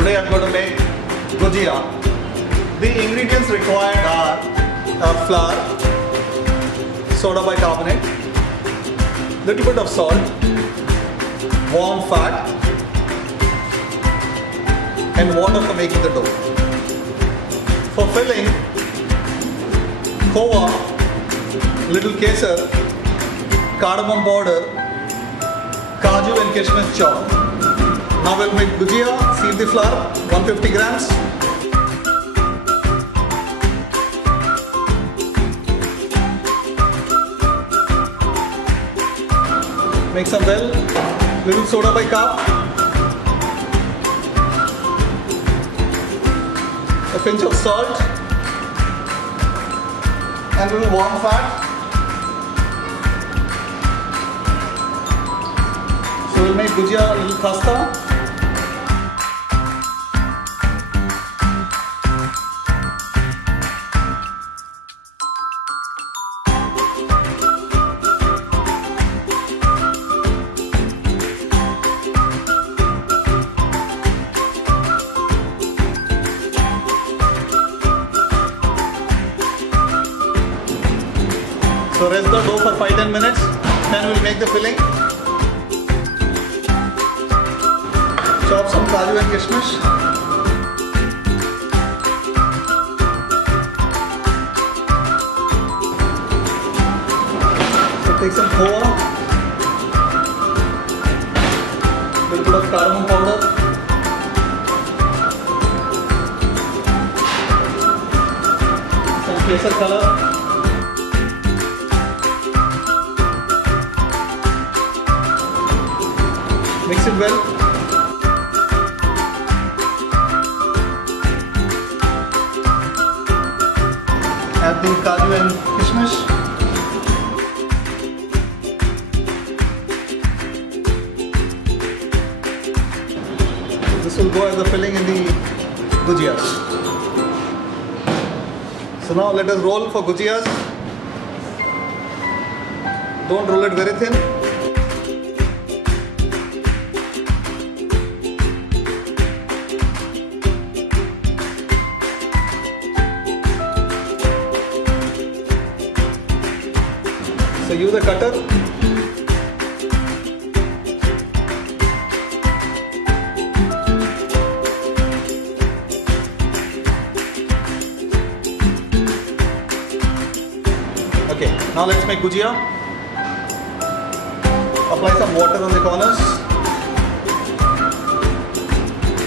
Today I am going to make gujiya. The ingredients required are flour, soda bicarbonate, little bit of salt, warm fat and water for making the dough. For filling, khowa, little kesar, cardamom powder, kaju and kishmish chopped. Now we'll make gujiya. Sieve the flour, 150 grams. Mix them well. Little soda bicarb. A pinch of salt. And little warm fat. So we'll make gujiya a little khasta. So rest the dough for 5-10 minutes, then we'll make the filling. Chop some kaju and kishmish. So take some khowa, little bit of cardamom powder, some kesar color. Mix it well. Add the kaju and kishmish. This will go as a filling in the gujiyas. So now let us roll for gujiyas. Don't roll it very thin. So use a cutter. Okay, now let's make gujiya. Apply some water on the corners.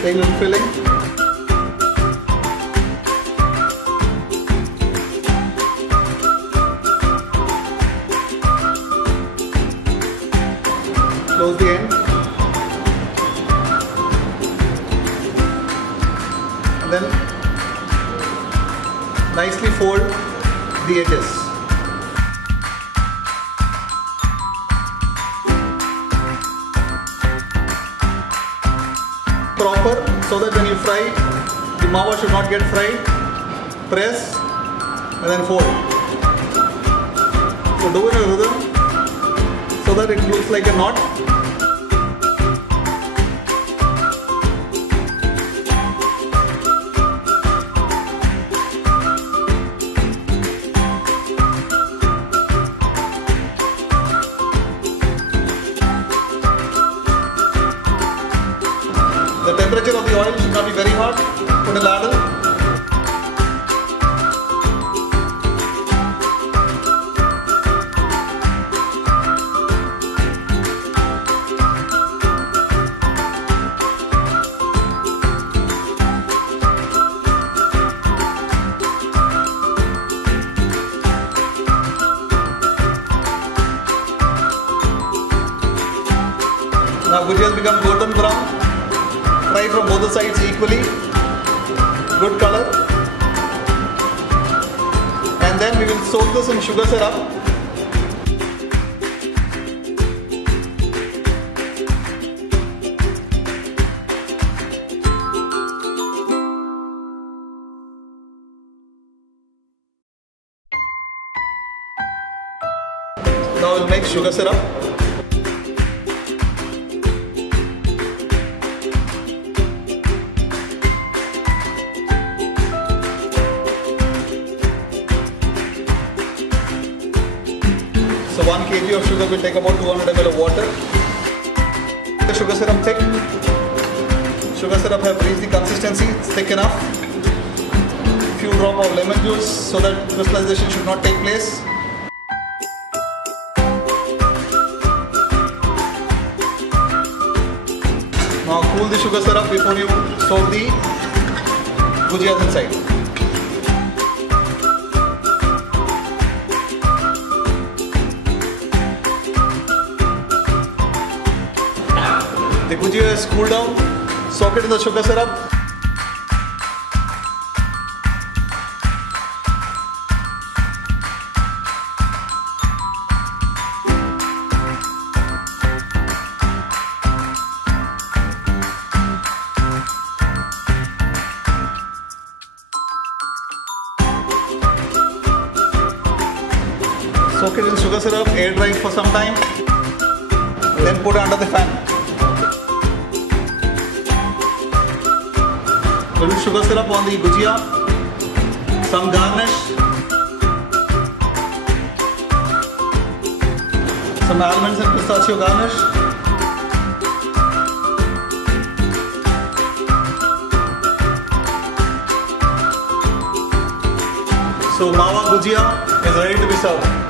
Take a little filling. Close the end and then nicely fold the edges. Proper so that when you fry, the mawa should not get fried. Press and then fold. So do it in a rhythm so that it looks like a knot. The temperature of the oil should not be very hot. Put a ladle. Now gujiya has become golden brown. Fry from both the sides equally. Good color. And then we will soak this in sugar syrup. Now we'll make sugar syrup. quantity of sugar will take about 200 ml of water. The sugar syrup thick. Sugar syrup have reached the consistency, it's thick enough. Few drop of lemon juice so that crystallization should not take place. Now cool the sugar syrup before you soak the gujiyas inside. The gujiya is cooled down, soak it in the sugar syrup. Soak it in sugar syrup, air dry it for some time, then put it under the fan. Put sugar syrup on the gujiya, some garnish, some almonds and pistachio garnish. So Mawa Gujiya is ready to be served.